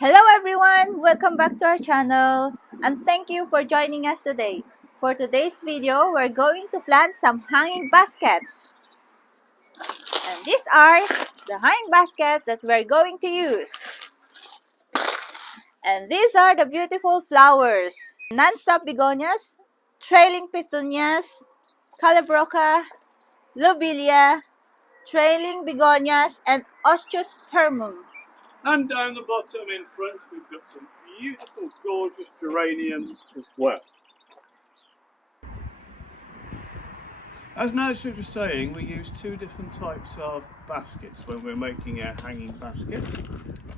Hello everyone! Welcome back to our channel and thank you for joining us today. For today's video, we're going to plant some hanging baskets. And these are the hanging baskets that we're going to use. And these are the beautiful flowers. Non-stop begonias, trailing petunias, Calibrachoa, Lobelia, trailing begonias, and Osteospermum. And down the bottom in front we've got some beautiful, gorgeous geraniums as well. As Najwa was saying, we use two different types of baskets when we're making our hanging baskets.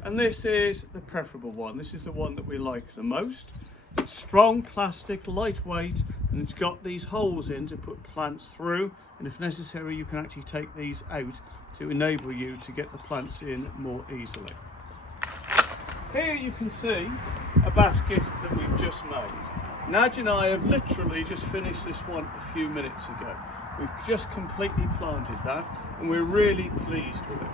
And this is the preferable one. This is the one that we like the most. It's strong plastic, lightweight, and it's got these holes in to put plants through. And if necessary, you can actually take these out to enable you to get the plants in more easily. Here you can see a basket that we've just made. Naj and I have literally just finished this one a few minutes ago. We've just completely planted that and we're really pleased with it.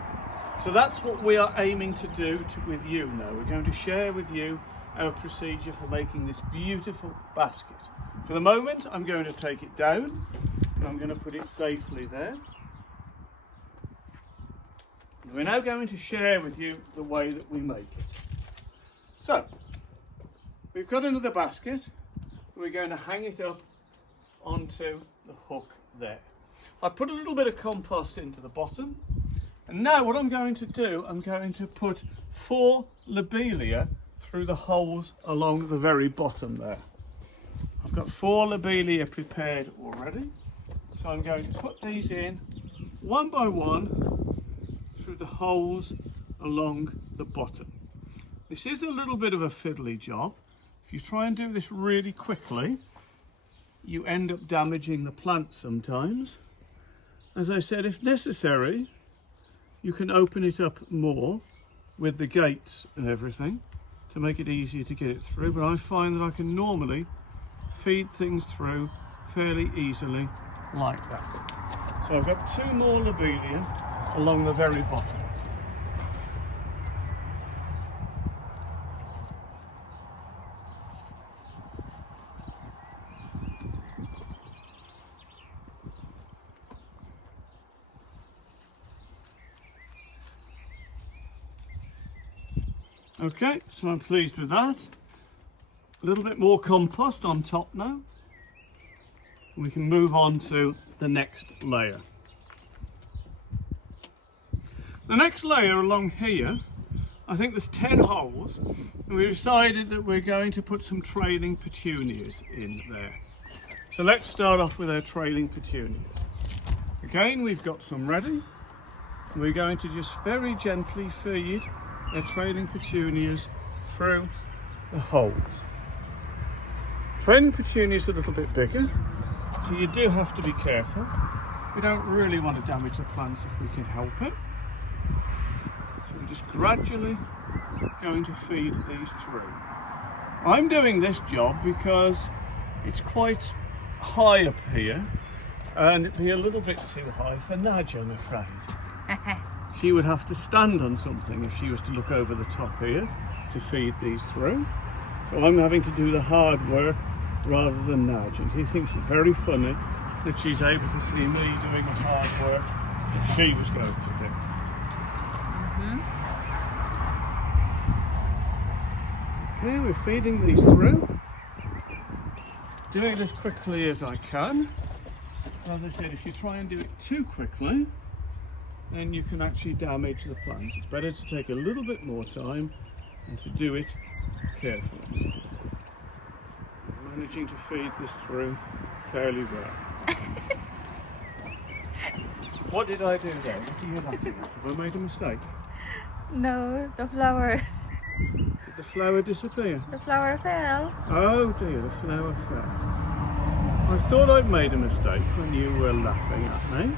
So that's what we are aiming to do with you now. We're going to share with you our procedure for making this beautiful basket. For the moment, I'm going to take it down and I'm going to put it safely there. We're now going to share with you the way that we make it. So, we've got another basket. We're going to hang it up onto the hook there. I've put a little bit of compost into the bottom. And now what I'm going to do, I'm going to put 4 lobelia through the holes along the very bottom there. I've got 4 lobelia prepared already. So I'm going to put these in one by one through the holes along the bottom. This is a little bit of a fiddly job. If you try and do this really quickly, you end up damaging the plant sometimes. As I said, if necessary, you can open it up more with the gates and everything to make it easier to get it through, but I find that I can normally feed things through fairly easily like that. So I've got 2 more lobelia along the very bottom. Okay, so I'm pleased with that. A little bit more compost on top now. We can move on to the next layer. The next layer along here, I think there's 10 holes, and we've decided that we're going to put some trailing petunias in there. So let's start off with our trailing petunias. Again, we've got some ready. We're going to just very gently feed the trailing petunias through the holes. Trailing petunias are a little bit bigger, so you do have to be careful. We don't really want to damage the plants if we can help it. So we're just gradually going to feed these through. I'm doing this job because it's quite high up here and it'd be a little bit too high for Naj, I'm afraid. She would have to stand on something if she was to look over the top here to feed these through. So I'm having to do the hard work rather than Naj, and he thinks it very funny that she's able to see me doing the hard work that she was going to do. Okay, we're feeding these through. Doing it as quickly as I can. As I said, if you try and do it too quickly, then you can actually damage the plants. It's better to take a little bit more time and to do it carefully. I'm managing to feed this through fairly well. What did I do then? What are you laughing at? Have I made a mistake? No, the flower. Did the flower disappear? The flower fell. Oh dear, the flower fell. I thought I'd made a mistake when you were laughing at me.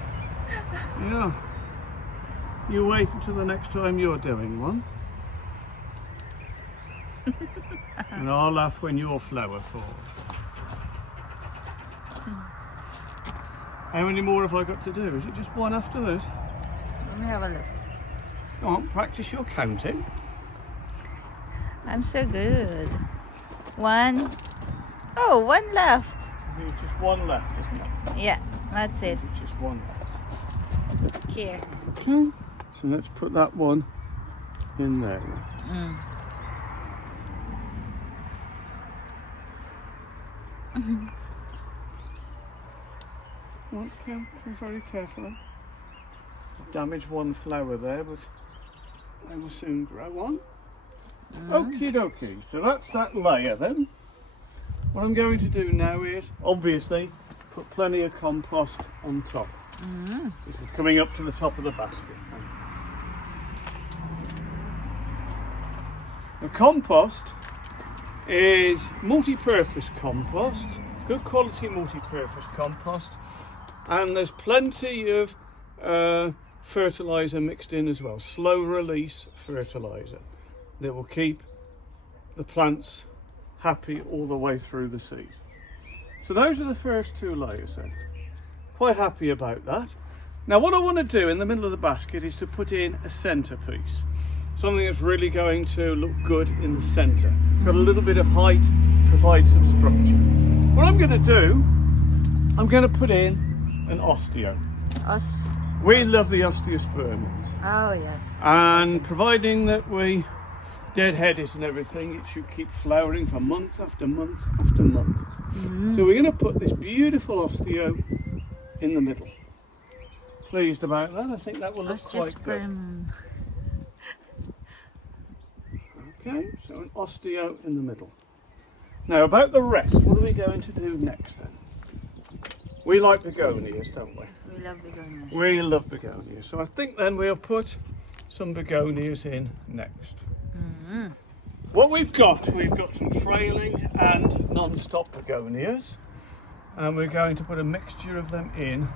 Yeah. You wait until the next time you're doing one. And I'll laugh when your flower falls. How many more have I got to do? Is it just one after this? Let me have a look. Go on, practice your counting. I'm so good. One. Oh, one left. There's just one left, isn't it? Yeah, that's it. It's just one left. Here. Okay, so let's put that one in there. Mm. Okay, very carefully. Damaged one flower there, but they will soon grow on. Okie dokie, so that's that layer then. What I'm going to do now is, obviously, put plenty of compost on top. This is coming up to the top of the basket. The compost is multi-purpose compost, good quality multi-purpose compost, and there's plenty of fertilizer mixed in as well, slow release fertilizer that will keep the plants happy all the way through the season. So those are the first two layers then. Quite happy about that. Now what I want to do in the middle of the basket is to put in a centerpiece. Something that's really going to look good in the center. Got a little bit of height, provide some structure. What I'm going to do, I'm going to put in an osteo. We love the Osteospermums. Oh, yes. And providing that we deadhead it and everything, it should keep flowering for month after month after month. So we're going to put this beautiful osteo in the middle. Pleased about that. I think that will look quite good. Okay, so an osteo in the middle. Now about the rest, what are we going to do next then? We like begonias, don't we? We love begonias. We love begonias. So I think then we'll put some begonias in next. What we've got some trailing and non-stop begonias, and we're going to put a mixture of them in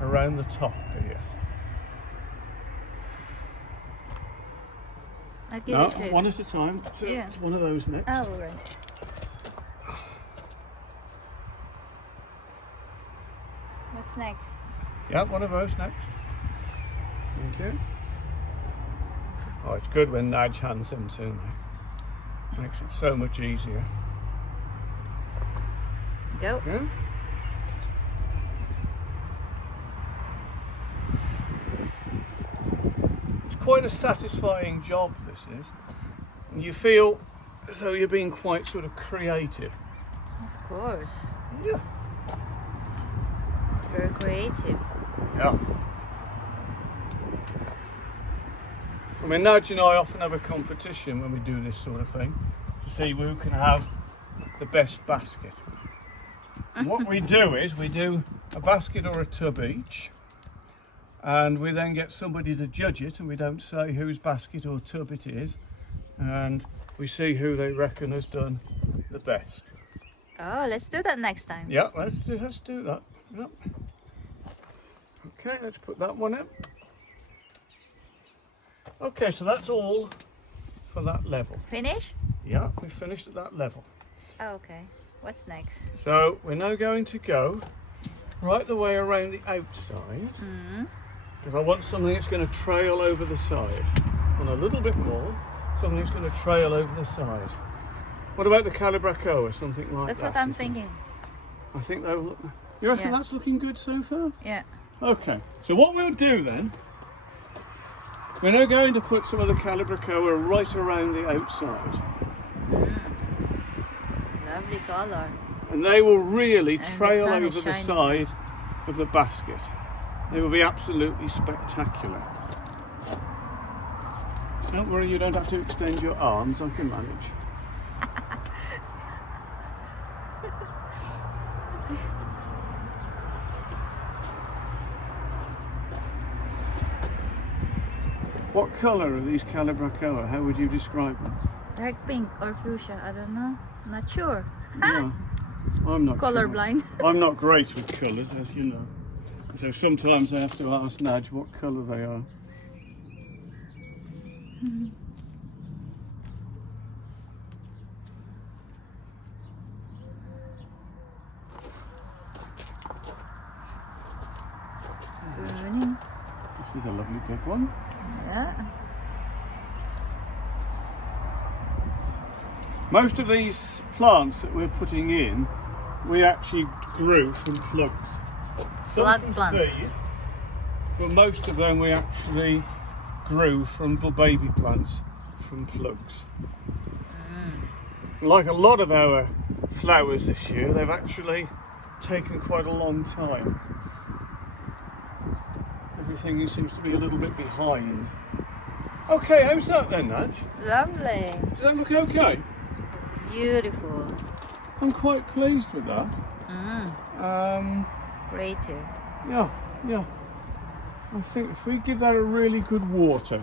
around the top here. I'll give it to one at a time. So yeah. it's one of those next. Oh, right. What's next? Yeah, one of those next. Thank you. Oh, it's good when Nudge hands them to me. Makes it so much easier. Go. Yeah. It's quite a satisfying job, this is. And you feel as though you're being quite sort of creative. Of course. Yeah. Very creative. Yeah. I mean, Nudge and I often have a competition when we do this sort of thing to see who can have the best basket. And what we do is we do a basket or a tub each, and we then get somebody to judge it, and we don't say whose basket or tub it is, and we see who they reckon has done the best. Oh, let's do that next time. Yeah, let's do that. Yep. Okay, let's put that one in. Okay, so that's all for that level. Finish? Yeah, we finished at that level. Oh, okay. What's next? So we're now going to go right the way around the outside, because I want something that's going to trail over the side. And a little bit more, something that's going to trail over the side. What about the Calibrachoa, something like That's that? what I'm thinking. I think that will look... You reckon Yeah. that's looking good so far? Yeah. Okay, so what we'll do then, we're now going to put some of the Calibrachoa right around the outside. Lovely color. And they will really And the trail sun over is the shining. side of the basket. They will be absolutely spectacular. Don't worry, you don't have to extend your arms, I can manage. What colour are these Calibrachoa? How would you describe them? Dark pink or fuchsia, I don't know. Not sure. Yeah, I'm not Colorblind. sure. I'm not great with colours, as you know. So sometimes I have to ask Nudge what colour they are. Burning. This is a lovely big one. Yeah. Most of these plants that we're putting in, we actually grew from plugs. Some Plug from plants. seed, but most of them we actually grew from little baby plants from plugs. Like a lot of our flowers this year, they've actually taken quite a long time. Everything seems to be a little bit behind. Okay, how's that then, Nudge? Lovely. Does that look okay? Beautiful. I'm quite pleased with that. Creative. Yeah. I think if we give that a really good water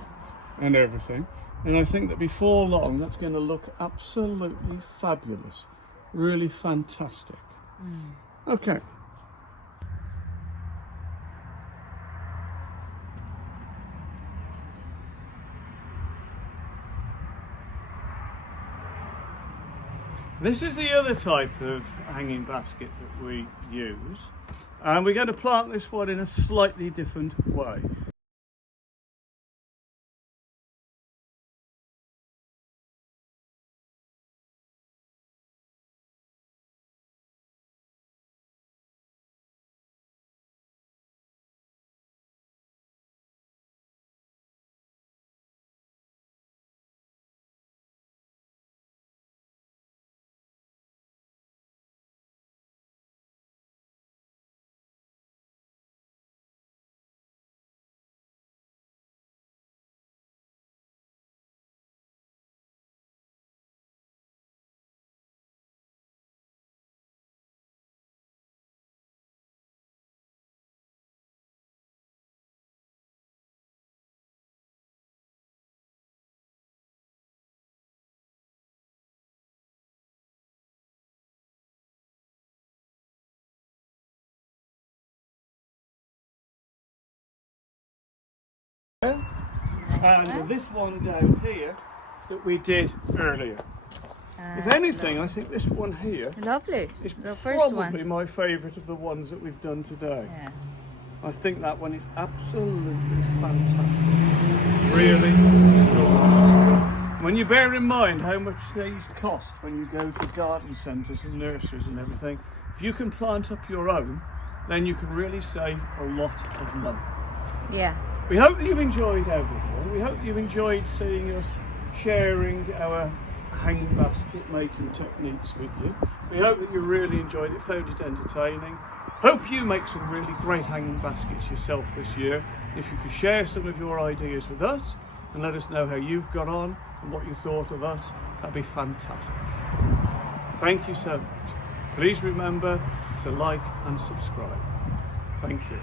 and everything, and I think that before long that's going to look absolutely fabulous. Really fantastic. Okay. This is the other type of hanging basket that we use, and we're going to plant this one in a slightly different way. And this one down here that we did earlier. If anything, I think this one here Lovely. is The first probably one. my favourite of the ones that we've done today. Yeah. I think that one is absolutely fantastic. Really gorgeous. When you bear in mind how much these cost when you go to garden centres and nurseries and everything, if you can plant up your own, then you can really save a lot of money. Yeah. We hope that you've enjoyed our video. We hope that you've enjoyed seeing us sharing our hanging basket making techniques with you. We hope that you really enjoyed it, found it entertaining. Hope you make some really great hanging baskets yourself this year. If you could share some of your ideas with us and let us know how you've got on and what you thought of us, that'd be fantastic. Thank you so much. Please remember to like and subscribe. Thank you.